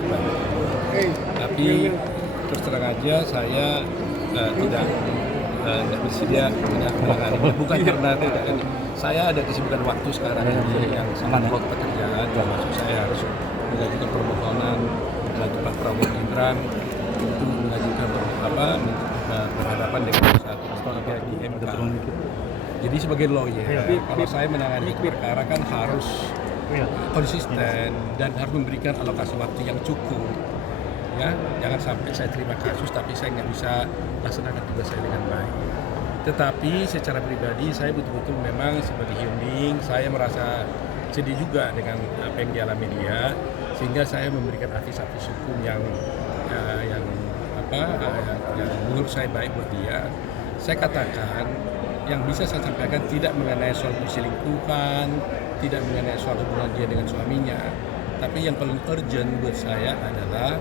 minta bantu. Tapi terus terang aja saya tidak bersedia menanganinya. Bukan karena tidak, saya ada kesibukan waktu sekarang ini yang sangat lot pekerjaan, termasuk saya harus mengajukan permohonan bagi Pak Prabowo Gibran untuk mengajukan berhadapan dengan satu di MK. Jadi sebagai lawyer, kalau saya menangani perkara kan harus konsisten dan harus memberikan alokasi waktu yang cukup. Ya, jangan sampai saya terima kasus tapi saya nggak bisa laksanakan tugas saya dengan baik. Tetapi secara pribadi saya betul-betul memang sebagai human being saya merasa sedih juga dengan apa yang dialami dia, sehingga saya memberikan advice hukum yang menurut saya baik buat dia. Saya katakan yang bisa saya sampaikan tidak mengenai soal perselingkuhan, tidak mengenai soal hubungan dia dengan suaminya, tapi yang paling urgent buat saya adalah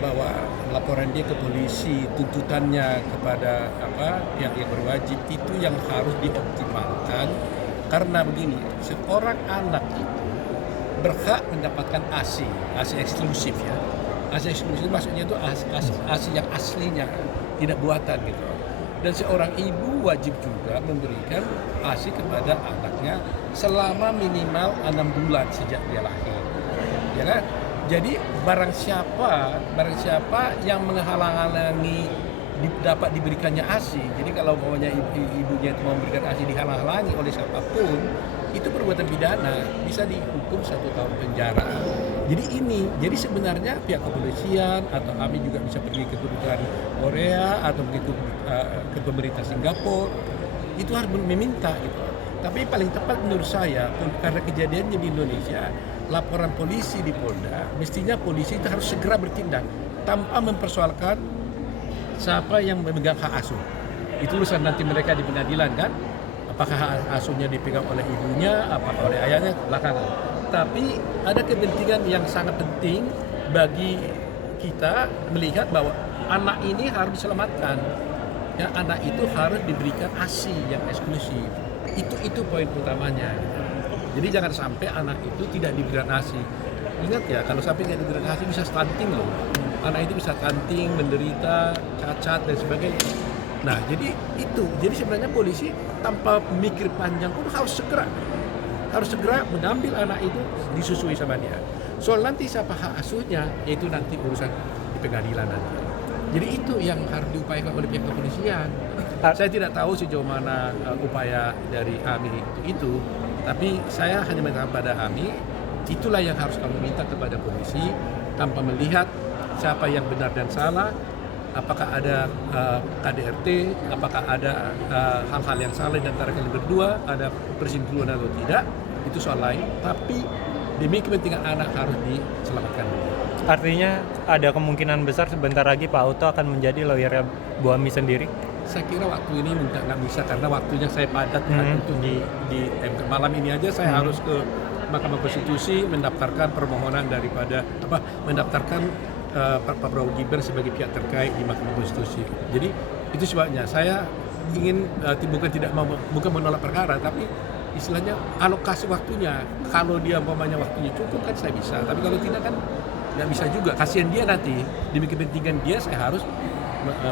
bahwa laporan dia ke polisi, tuntutannya kepada pihak yang berwajib itu yang harus dioptimalkan. Karena begini, seorang anak itu berhak mendapatkan ASI eksklusif ya. ASI eksklusif maksudnya itu ASI yang aslinya, tidak buatan gitu. Dan seorang ibu wajib juga memberikan ASI kepada anaknya selama minimal 6 bulan sejak dia lahir. Ya kan? Jadi barang siapa yang menghalang-halangi dapat diberikannya ASI. Jadi kalau maunya ibunya itu mau memberikan ASI dihalang-halangi oleh siapapun, itu perbuatan pidana, bisa dihukum 1 tahun penjara. Jadi sebenarnya pihak kepolisian atau kami juga bisa pergi ke kedutaan Korea atau begitu ke pemerintah Singapura, itu harus meminta gitu. Tapi paling tepat menurut saya, karena kejadiannya di Indonesia, laporan polisi di Polda, mestinya polisi itu harus segera bertindak tanpa mempersoalkan siapa yang memegang hak asuh. Itu urusan nanti mereka di pengadilan kan, apakah hak asuhnya dipegang oleh ibunya, apakah oleh ayahnya, belakangan. Tapi ada kepentingan yang sangat penting bagi kita melihat bahwa anak ini harus diselamatkan. Ya, anak itu harus diberikan ASI yang eksklusif. Itu poin utamanya. Jadi jangan sampai anak itu tidak diberikan ASI. Ingat ya, kalau sampai tidak diberikan ASI bisa stunting loh. Anak itu bisa stunting, menderita, cacat dan sebagainya. Nah, jadi sebenarnya polisi tanpa mikir panjang pun harus segera mengambil anak itu disusui sama dia. Soal nanti siapa hak asuhnya, yaitu nanti urusan di pengadilan nanti. Jadi itu yang harus diupayakan oleh pihak kepolisian. Saya tidak tahu sejauh mana upaya dari AMI itu, tapi saya hanya mengatakan pada AMI, itulah yang harus kami minta kepada polisi tanpa melihat siapa yang benar dan salah, apakah ada KDRT, apakah ada hal-hal yang salah di antara kalian berdua, ada perselingkuhan atau tidak, itu soal lain. Tapi demi kepentingan anak harus diselamatkan. Artinya ada kemungkinan besar sebentar lagi Pak Auto akan menjadi lawyernya Bu Ami sendiri? Saya kira waktu ini nggak bisa karena waktunya saya padat untuk di MK. Malam ini aja saya harus ke Mahkamah Konstitusi mendaftarkan permohonan mendaftarkan Pak Prabowo Gibran sebagai pihak terkait di Mahkamah Konstitusi. Jadi itu sebabnya saya ingin bukan menolak perkara, tapi istilahnya alokasi waktunya. Kalau dia umpamanya waktunya cukup kan saya bisa, tapi kalau tidak kan nggak bisa juga. Kasihan dia nanti, demi kepentingan dia saya harus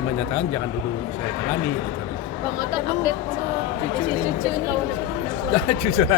menyatakan jangan dulu saya tangani. Gitu. Bang Oto update cucu ini. Jujur